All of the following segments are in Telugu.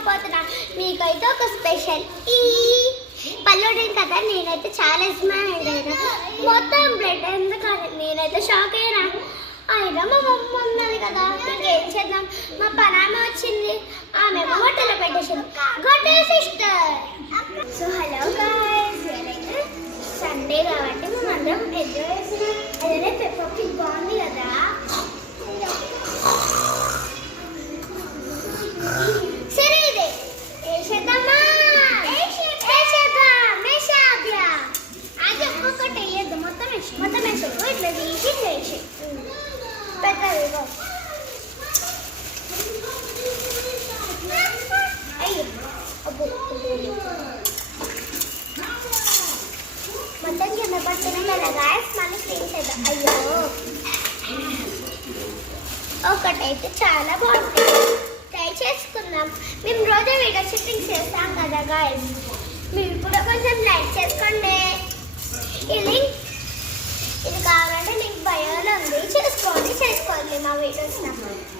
చెప్పబోతున్నా మీకైతే ఒక స్పెషల్ ఈ పల్లోడిని కదా. నేనైతే చాలా ఇష్టమైన మొత్తం బ్లడ్ ఎందుకంటే నేనైతే షాక్ అయినా. అయినా మా మమ్మ ఉన్నది కదా, ఇంకేం చేద్దాం. మా పనామ వచ్చింది, ఆమె హోటల్లో పెట్టేసింది. Good sister. So hello guys, Sunday కాబట్టి మేము అందరం ఎంజాయ్ చేస్తున్నాం. అదే పెప్పర్ పిక్ బాగుంది కదా. సరే ఇదే వేసేద్దామా? అది ఒక్కొక్కటి వేయద్దు, మొత్తం వేసి ఇట్లా తీసి వేసి పెద్దది అయ్యో మొత్తం కింద పడుతున్నాం కదా గాయస్. మళ్ళీ క్లీన్ చేద్దాం. అయ్యో ఒకటైతే చాలా బాగుంటుంది, ట్రై చేసుకుందాం. మేము రోజు వీడియో షూటింగ్ చేస్తాం కదా గాయస్. మీరు కూడా కొంచెం లైక్ చేసుకోండి. ఈ లింక్ ఇది కావాలంటే లింక్ బయోలో ఉంది, చేసుకోండి మా వీడియోస్.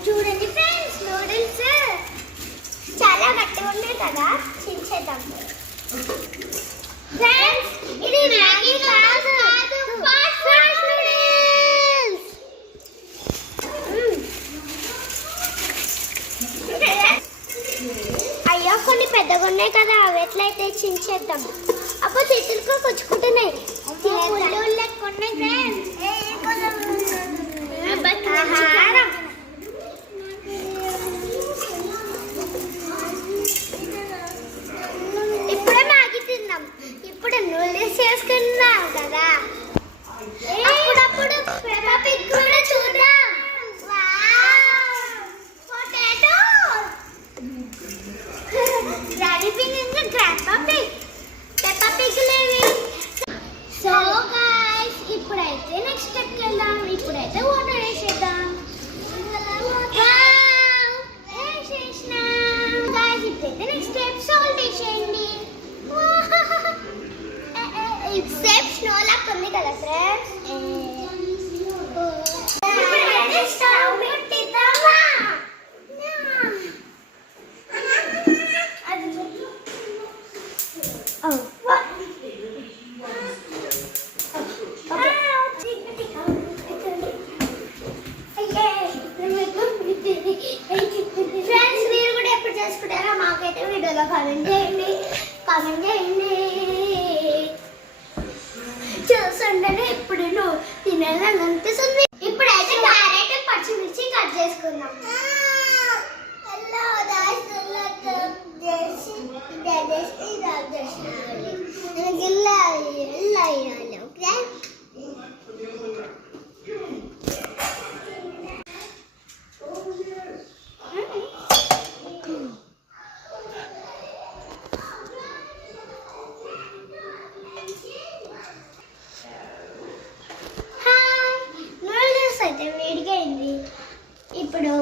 చూడండి ఫ్రెండ్స్, నూడిల్స్ చాలా గట్టిగా ఉన్నాయి కదా, చించేద్దాం. ఫ్రెండ్స్ ఇది మ్యాగీ కాదు, ఫాస్ట్ నూడిల్స్. అయ్యో కొన్ని పెద్దగా ఉన్నాయి కదా, అవి ఎట్లయితే చించేద్దాం. అప్పుడు చేతులకు కొచ్చుకుంటున్నాయి. ఇప్పుడే మ్యాగీ తిన్నాం, ఇప్పుడు నూడిల్స్ చేసుకున్నాం కదా. అప్పుడప్పుడు పెప్పా పిగ్ కూడా చూద్దాం. పొటాటో గ్రానీ పిగ్ ఇంకా గ్రాండ్పా పిగ్, పెప్పా పిగ్ లేవి. సో గాయ్స్ ఇప్పుడైతే నెక్స్ట్ స్టెప్కి వెళ్దాం. ఇప్పుడైతే వాటర్ వేసేద్దాం. గాయ్స్ ఇప్పుడైతే నెక్స్ట్ స్టెప్ సాల్ట్ వేసేయండి. స్టెప్ స్నో లాక్ ఉంది కదా ఫ్రెండ్స్. ఇప్పుడైతే స్టవ్ పెట్టిద్దామా? ఫ్రెండ్స్ మీరు కూడా ఎప్పుడు చేసుకుంటారో మాకైతే వీడియోలో కామెంట్ చేయండి. చూస్తుంటేనే ఇప్పుడు తినాలని అనిపిస్తుంది. ఇప్పుడైతే క్యారెట్ పచ్చిమిర్చి కట్ చేసుకుందాం. నూడిల్స్ అయితే వేడిగా అయింది. ఇప్పుడు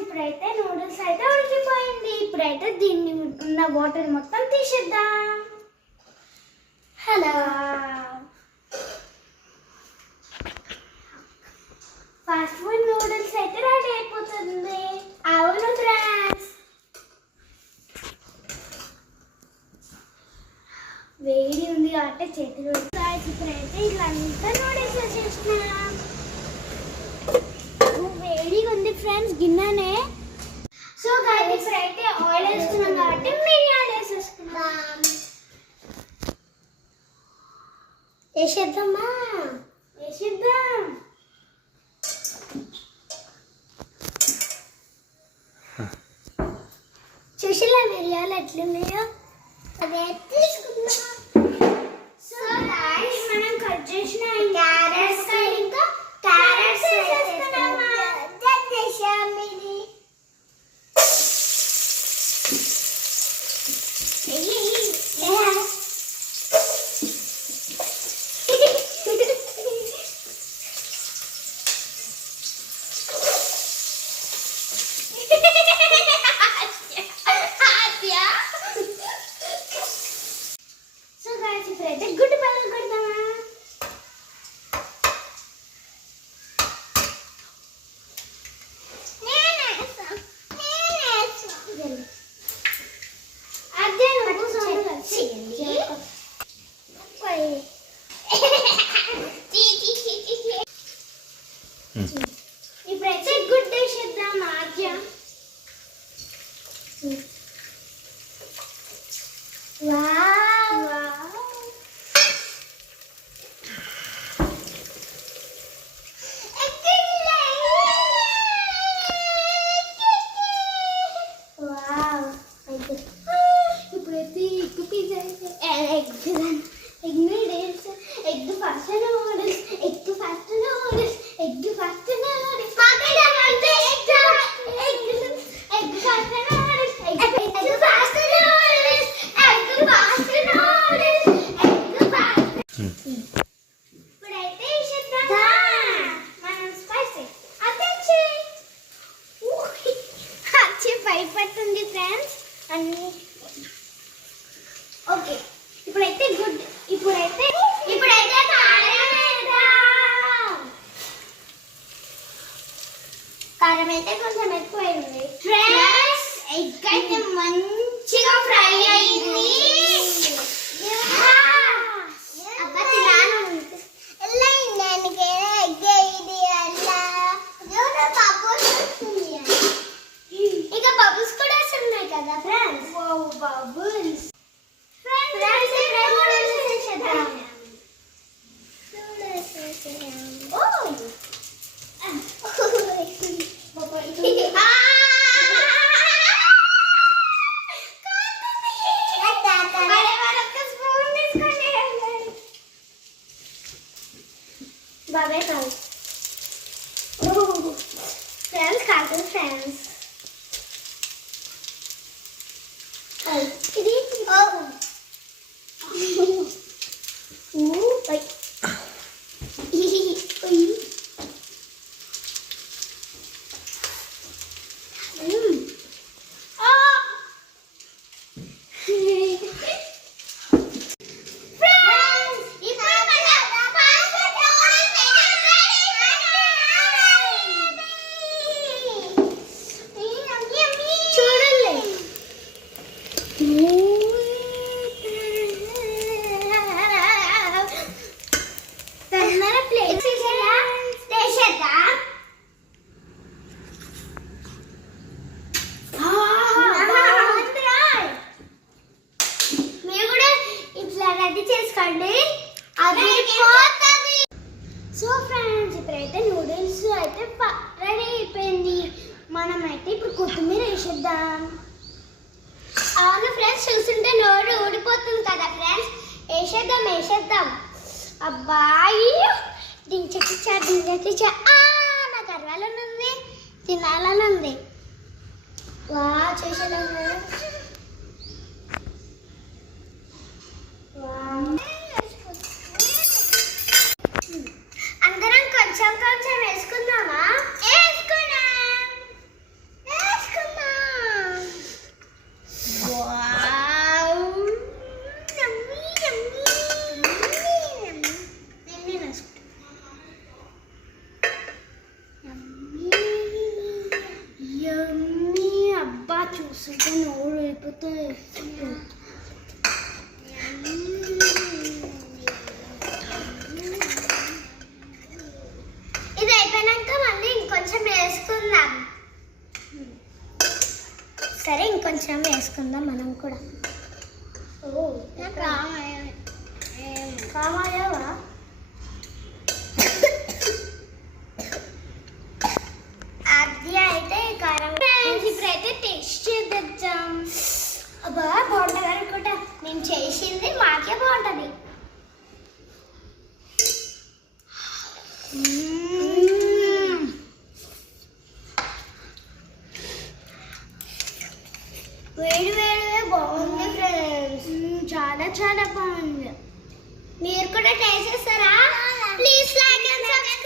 ఇప్పుడైతే నూడిల్స్ అయితే ఉడికిపోయింది. ఇప్పుడైతే దీన్ని ఉన్న వాటర్ మొత్తం తీసేద్దాం. హలో ఫాస్ట్ ఫుడ్ నూడిల్స్ అయితే రెడీ అయిపోతుంది. అవును ఫ్రెండ్స్, వేడి ఉంది కాబట్టి చేతులు ఇప్పుడైతే ఇదంతా నూడిల్స్ వేసేస్తున్నాం. వేడిగా ఉంది ఫ్రెండ్స్ గిన్నెనే. సో గాయ్స్ ఇప్పుడైతే ఆయిల్ వేసుకున్నాం కాబట్టి మిరియాలు వేసేసుకుందాం. వేసేద్దామా? వేసేద్దాం. చూసిలా మిరియాలు ఎట్లున్నాయో అదే తీసుకుందాం. సో గాయ్స్ మనం కట్ చేసిన క్యారెట్స్ ఇంకా క్యారెట్స్ వేసేసుకున్నామా? ఇప్పుడైతే గుడ్ వేసేద్దాం ఆద్య. వావ్ ఇప్పుడైతే egg pizza egg noodles egg first noodles egg first noodles egg first noodles egg first noodles egg first noodles egg first noodles egg first. ఇప్పుడైతే మనం స్పైసీ అచ్చే భయపడుతుంది ఫ్రెండ్స్ అన్ని. ఓకే ఇప్పుడైతే గుడ్ ఇప్పుడైతే కారం అయితే కొంచెం ఎక్కువైంది ఫ్రెండ్స్. ఎగ్ అయితే మంచిగా ఫ్రై అయింది. అబ్బా తినాను ఇంకా బబుల్స్ కూడా వస్తున్నాయి కదా ఫ్రెండ్స్. బబుల్స్ బాబాయ్ కాదు ఫ్రెండ్స్ కాదు ఫ్రెండ్స్. ఇది చేసుకోండి అది పోతుంది. సో ఫ్రెండ్స్ ఇప్పుడైతే నూడిల్స్ అయితే రెడీ అయిపోయింది. మనమైతే ఇప్పుడు కొత్తిమీర వేసేద్దాం. అవును ఫ్రెండ్స్ చూస్తుంటే నోరు ఊడిపోతుంది కదా ఫ్రెండ్స్. వేసేద్దాం అబ్బాయి దించకిచ్చా నాకు అరవాలని ఉంది, తినాలని ఉంది. వా చేసేద్దాం అందరం కొంచెం కొంచెం వేసుకుందామా? అబ్బా చూస్తుంటే నోరు అయిపోతుంది. ఇది అయిపోయినాక మళ్ళీ ఇంకొంచెం వేసుకుందాం. సరే ఇంకొంచెం వేసుకుందాం మనం కూడా. కామాయవా అది అయితే కారం. ఇప్పుడైతే టేస్ట్ చేద్దాం. అబ్బా బాగుంటుంది అనుకుంటా. నేను చేసింది మాకే బాగుంటుంది. వేడి వేడిగా బాగుంది ఫ్రెండ్స్. చాలా బాగుంది. మీరు కూడా టేస్ట్ చేస్తారా? Please like and subscribe.